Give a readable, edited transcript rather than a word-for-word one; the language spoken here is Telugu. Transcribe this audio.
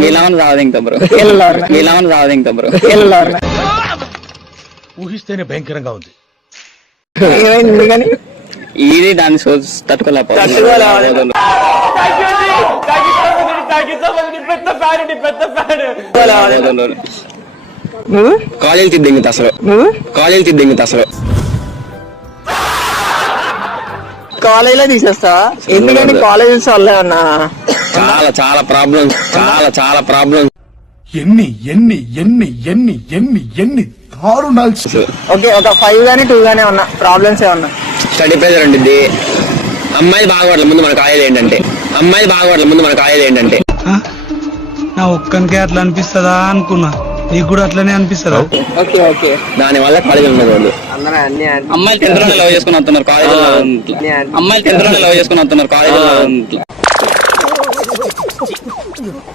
నీలామని రాదు ఇంకా బ్రో, నీలామని రాదు ఇంకా బ్రో. ఊహిస్తేనే భయంకరంగా ఉంది. ఇది దాన్ని తట్టుకోలేకపోతుంది. కాలేజీ తిద్దింగితే అసలు, కాలేజీ తిద్దింగితే అసలు. కాలేజీలో తీసేస్తావా? ఎందుకంటే కాలేజెస్ వల్లే ఉన్నా చాలా చాలా ప్రాబ్లమ్, చాలా చాలా ప్రాబ్లమ్. ఎన్ని ఎన్ని ఎన్ని ఎన్ని ఎన్ని ఎన్ని దారుణాలు. ఓకే, ఒక 5 గానీ 2 గానీ ఉన్నా ప్రాబ్లమ్స్ ఏమన్నా? స్టడీ ప్రెజర్ ఉంటుంది. అమ్మాయిలు బాగుపడలే ముందు మన కాలేజ్ ఏంటంటే, అమ్మాయిలు బాగుపడలే ముందు మన కాలేజ్ ఏంటంటే. నా ఒక్కనికే అట్లా అనిపిస్తుందా అనుకున్నా, నీకు కూడా అట్లనే అనిపిస్తుందా? ఓకే ఓకే, దాని వల్ల కాలేజ్ ఉన్నది వాళ్ళు. అమ్మాయిలు 10th లోనే లవ్ చేసుకుని వస్తున్నారు కాలేజీలో, అమ్మాయిలు 10th లోనే లవ్ చేసుకుని వస్తున్నారు కాలేజీలో.